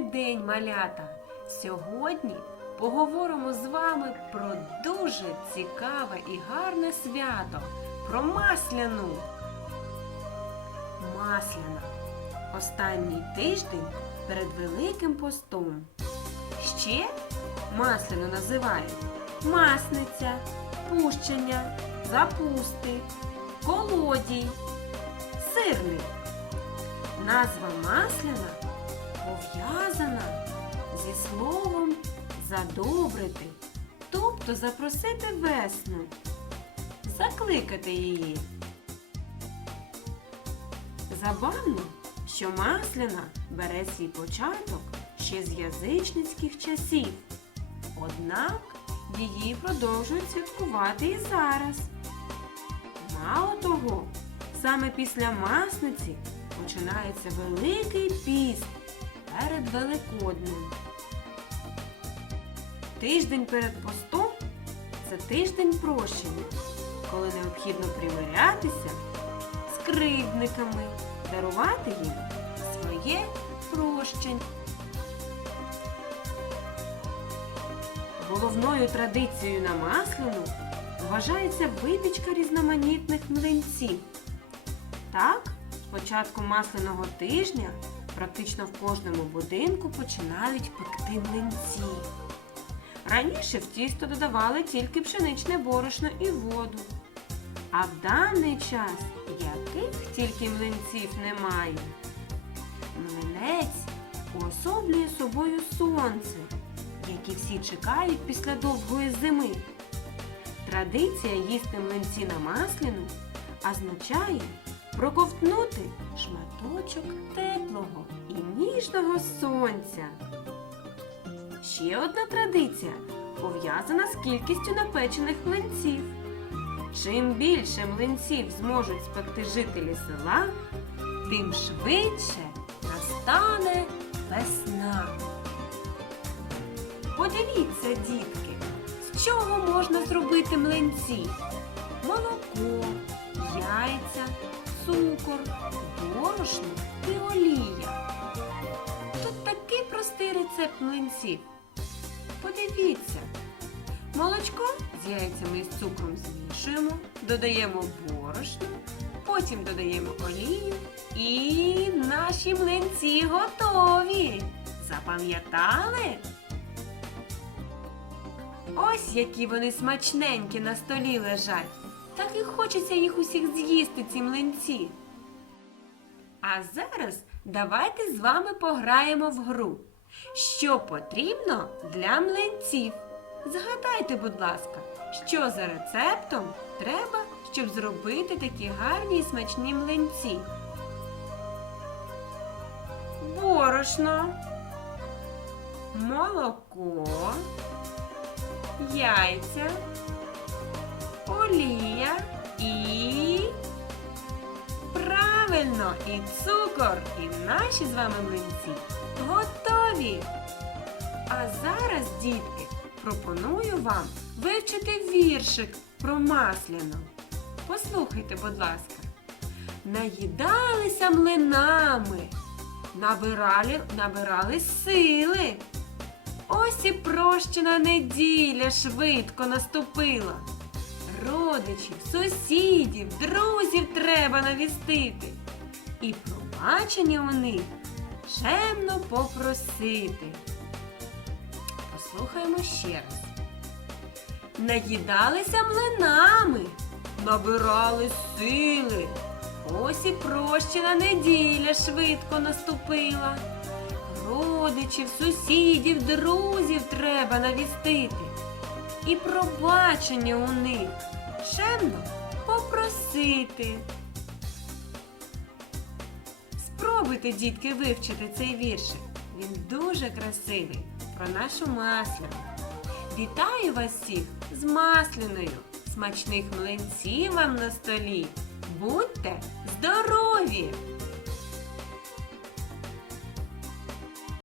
Добрий день, малята! Сьогодні поговоримо з вами про дуже цікаве і гарне свято про Масляну. Масляна. Останній тиждень перед Великим постом. Ще масляну називають масниця, пущення, запусти, колодій, сирник. Назва масляна пов'язана зі словом задобрити, тобто запросити весну, закликати її. Забавно, що масляна бере свій початок ще з язичницьких часів. Однак її продовжують святкувати і зараз. Мало того, саме після масниці починається Великий піст перед Великоднем. Тиждень перед постом це тиждень прощення, коли необхідно примирятися з кривдниками, дарувати їм своє прощення. Головною традицією на масляну вважається випічка різноманітних млинців. Так, з початку масляного тижня практично в кожному будинку починають пекти млинці. Раніше в тісто додавали тільки пшеничне борошно і воду. А в даний час яких тільки млинців немає. Млинець уособлює собою сонце, яке всі чекають після довгої зими. Традиція їсти млинці на масляну означає проковтнути шматочок теплого і ніжного сонця. Ще одна традиція пов'язана з кількістю напечених млинців. Чим більше млинців зможуть спекти жителі села, тим швидше настане весна. Подивіться, дітки, з чого можна зробити млинці? Молоко, яйця, цукор, борошно і олія. Тут такий простий рецепт млинців. Подивіться. Молочко з яйцями і з цукром змішуємо, додаємо борошно, потім додаємо олію і наші млинці готові. Запам'ятали? Ось які вони смачненькі на столі лежать. Так і хочеться їх усіх з'їсти, ці млинці. А зараз давайте з вами пограємо в гру. Що потрібно для млинців? Згадайте, будь ласка, що за рецептом треба, щоб зробити такі гарні і смачні млинці? Борошно, молоко, яйця, олія і правильно і цукор, і наші з вами млинці готові. А зараз, дітки, пропоную вам вивчити віршик про масляну. Послухайте, будь ласка. Наїдалися млинами, набирали, набирали сили. Ось і прощена неділя швидко наступила. Родичів, сусідів, друзів треба навістити. І пробачення у них чемно попросити. Послухаємо ще раз. Наїдалися млинами, набирали сили. Ось і прощена неділя швидко наступила. Родичів, сусідів, друзів треба навістити. І пробачення у них чемно попросити. Спробуйте, дітки, вивчити цей віршик. Він дуже красивий про нашу масляну. Вітаю вас всіх з масляною. Смачних млинців вам на столі. Будьте здорові!